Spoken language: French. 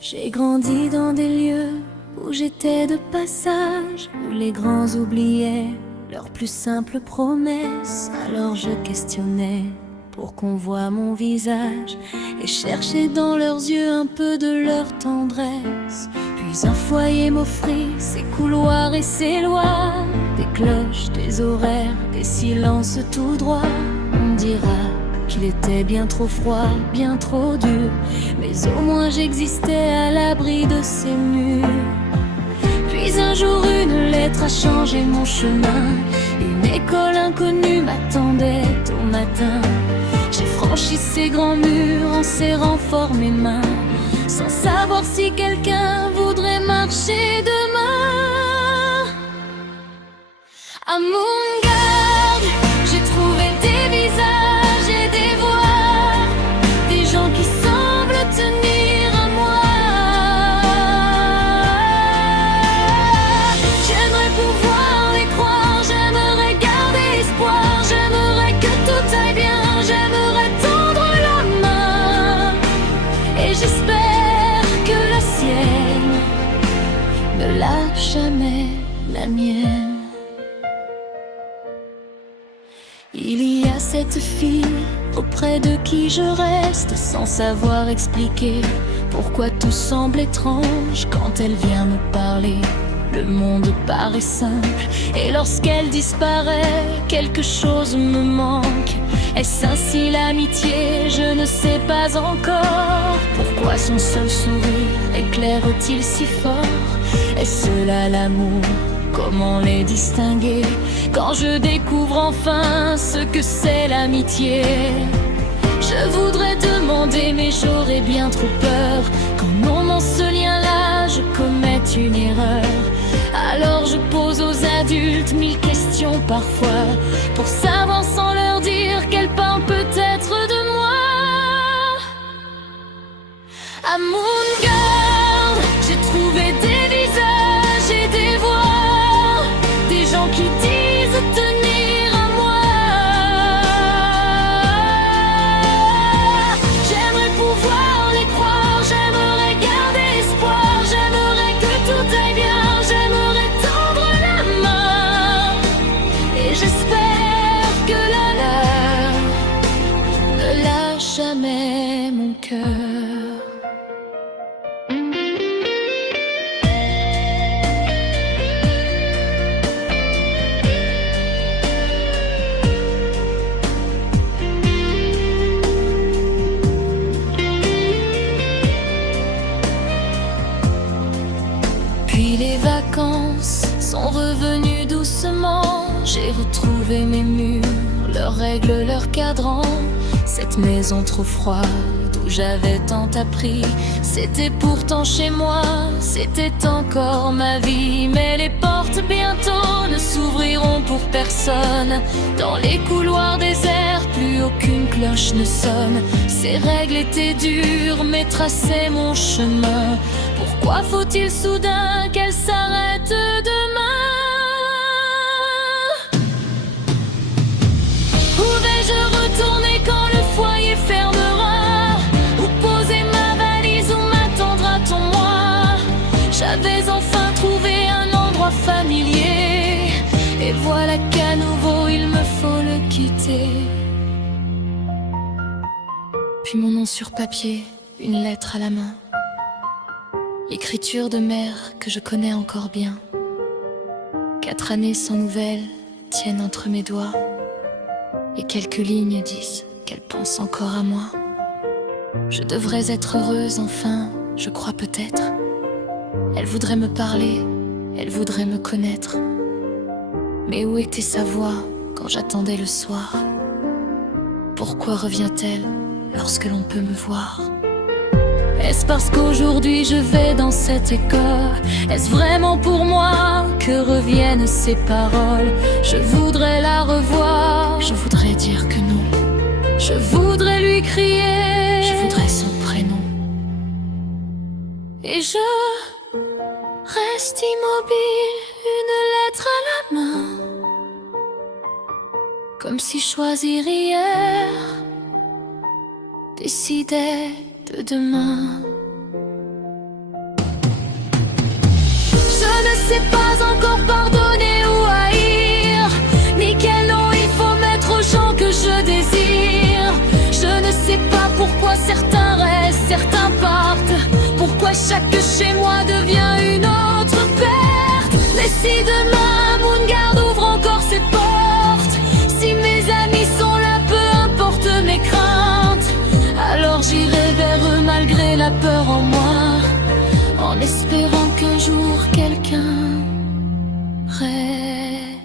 J'ai grandi dans des lieux où j'étais de passage, où les grands oubliaient leurs plus simples promesses. Alors je questionnais pour qu'on voie mon visage et cherchais dans leurs yeux un peu de leur tendresse. Puis un foyer m'offrit ses couloirs et ses lois, des cloches, des horaires, des silences tout droits. On dira qu'il était bien trop froid, bien trop dur, mais au moins j'existais à l'abri de ces murs. Puis un jour une lettre a changé mon chemin, une école inconnue m'attendait au matin. J'ai franchi ces grands murs en serrant fort mes mains, sans savoir si quelqu'un voudrait marcher demain. À mon garde, j'ai trouvé des visages et des voix, des gens qui semblent tenir à moi. J'aimerais pouvoir les croire, j'aimerais garder espoir, j'aimerais que tout aille bien, j'aimerais tendre la main. Et j'espère que la sienne ne lâche jamais la mienne. Il y a cette fille auprès de qui je reste, sans savoir expliquer pourquoi tout semble étrange. Quand elle vient me parler, le monde paraît simple, et lorsqu'elle disparaît, quelque chose me manque. Est-ce ainsi l'amitié? Je ne sais pas encore. Pourquoi son seul sourire éclaire-t-il si fort? Est-ce là l'amour? Comment les distinguer quand je découvre enfin ce que c'est l'amitié? Je voudrais demander mais j'aurais bien trop peur qu'en nommant ce lien-là je commette une erreur. Alors je pose aux adultes 1000 questions parfois, pour savoir sans leur dire qu'elles parlent peut-être de moi. À mon garde, j'ai trouvé des visages et des voix, des gens qui disent tenir à moi. J'aimerais pouvoir les croire, j'aimerais garder espoir, j'aimerais que tout aille bien, j'aimerais tendre la main. Et j'espère que la leur ne lâche jamais mon cœur. Puis les vacances sont revenues doucement, j'ai retrouvé mes murs, leurs règles, leurs cadrans. Cette maison trop froide où j'avais tant appris, c'était pourtant chez moi, c'était encore ma vie. Mais les portes bientôt ne s'ouvriront pour personne. Dans les couloirs déserts, plus aucune cloche ne sonne. Ces règles étaient dures mais traçaient mon chemin. Pourquoi faut-il soudain qu'elle s'arrête demain? Où vais-je retourner quand le foyer fermera? Où poser ma valise, où m'attendra-t-on moi? J'avais enfin trouvé un endroit familier, et voilà qu'à nouveau il me faut le quitter. Puis mon nom sur papier, une lettre à la main, l'écriture de mère que je connais encore bien. 4 années sans nouvelles tiennent entre mes doigts, et quelques lignes disent qu'elle pense encore à moi. Je devrais être heureuse enfin, je crois peut-être. Elle voudrait me parler, elle voudrait me connaître. Mais où était sa voix quand j'attendais le soir? Pourquoi revient-elle lorsque l'on peut me voir? Est-ce parce qu'aujourd'hui je vais dans cette école? Est-ce vraiment pour moi que reviennent ces paroles? Je voudrais la revoir, je voudrais dire que non. Je voudrais lui crier, je voudrais son prénom. Et je reste immobile, une lettre à la main, comme si choisir hier décidait de demain. sais pas encore pardonner ou haïr, ni quel nom il faut mettre aux gens que je désire. Je ne sais pas pourquoi certains restent, certains partent, pourquoi chaque chez moi devient une autre perte. Mais si demain Moongarde ouvre encore ses portes, si mes amis sont là, peu importe mes craintes, alors j'irai vers eux malgré la peur en moi, en espérant qu'un jour quelqu'un restera.